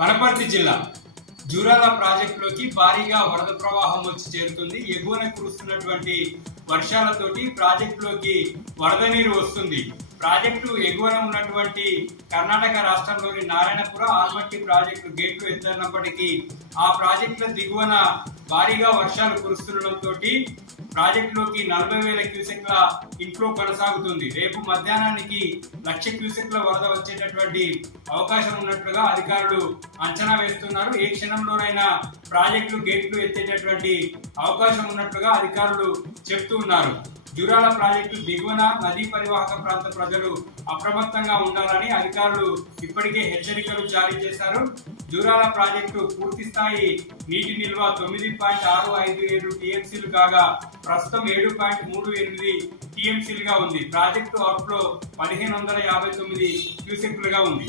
వనపర్తి జిల్లా జూరాల ప్రాజెక్టులోకి భారీగా వరద ప్రవాహం వచ్చి చేరుతుంది. ఎగువన కురుస్తున్నటువంటి వర్షాలతోటి ప్రాజెక్టులోకి వరద నీరు వస్తుంది. ప్రాజెక్టు ఎగువన ఉన్నటువంటి కర్ణాటక రాష్ట్రంలోని నారాయణపుర ఆల్మట్టి ప్రాజెక్టు గేట్లు ఎత్తనప్పటికీ ఆ ప్రాజెక్టుల దిగువన భారీగా వర్షాలు కురుస్తుండటంతో ప్రాజెక్టులోకి 40,000 క్యూసెక్ల ఇన్ఫ్లో కొనసాగుతుంది. రేపు మధ్యాహ్నానికి 1,00,000 క్యూసెక్ల వరద వచ్చేటటువంటి అవకాశం ఉన్నట్లుగా అధికారులు అంచనా వేస్తున్నారు. ఏ క్షణంలోనైనా ప్రాజెక్టులు గేట్లు ఎత్తేటటువంటి అవకాశం ఉన్నట్లుగా అధికారులు చెప్తూ ఉన్నారు. జూరాల ప్రాజెక్టు దిగువన నదీ పరివాహక ప్రాంత ప్రజలు అప్రమత్తంగా ఉండాలని అధికారులు ఇప్పటికే హెచ్చరికలు జారీ చేశారు. జూరాల ప్రాజెక్టు పూర్తి స్థాయి నీటి నిల్వ 9.657 టీఎంసీలు కాగా ప్రస్తుతం 7.38 టీఎంసీలుగా ఉంది. ప్రాజెక్టు అవుట్ఫ్లో 1,559 క్యూసెక్లుగా ఉంది.